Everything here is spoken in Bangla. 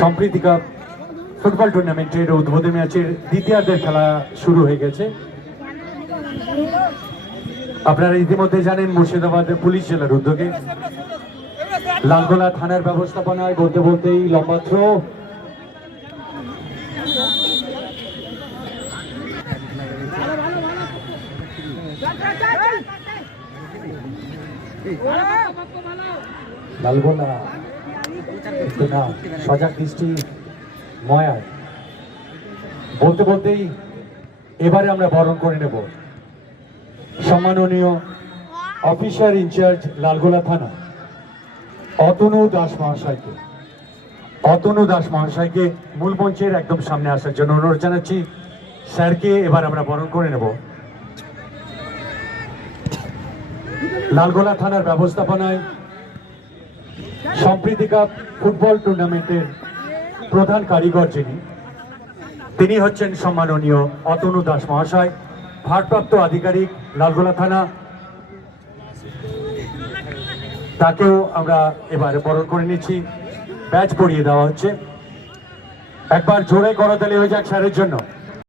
সম্প্রীতি কাপ ফুটবল টুর্নামেন্টের উদ্বোধনী ম্যাচের দ্বিতীয়ার্ধের খেলা শুরু হয়ে গেছে। আপনারা ইতিমধ্যে জানেন মুর্শিদাবাদ পুলিশ জেলার উদ্যোগে লালগোলা থানার ব্যবস্থাপনায় বলতে বলতেই লম্বা থ্রো, লালগোলা সজাগ দৃষ্টি ময়ায় বলতে বলতেই এবারে আমরা বরণ করে নেব সম্মাননীয় অফিসার ইনচার্জ লালগোলা থানা অতনু দাস মহাশয়কে মূল মঞ্চের একদম সামনে আসার জন্য অনুরোধ জানাচ্ছি। স্যারকে এবার আমরা বরণ করে নেব। লালগোলা থানার ব্যবস্থাপনায় সম্প্রীতি কাপ ফুটবল টুর্নামেন্টের প্রধান কারিগর তিনি হচ্ছেন সম্মাননীয় অতনু দাস মহাশয়, ভারপ্রাপ্ত আধিকারিক লালগোলা থানা। তাকেও আমরা এবারে বরণ করে নিচ্ছি, ব্যাচ পরিয়ে দেওয়া হচ্ছে। একবার জোরে করতালি হয়ে যাক স্যারের জন্য।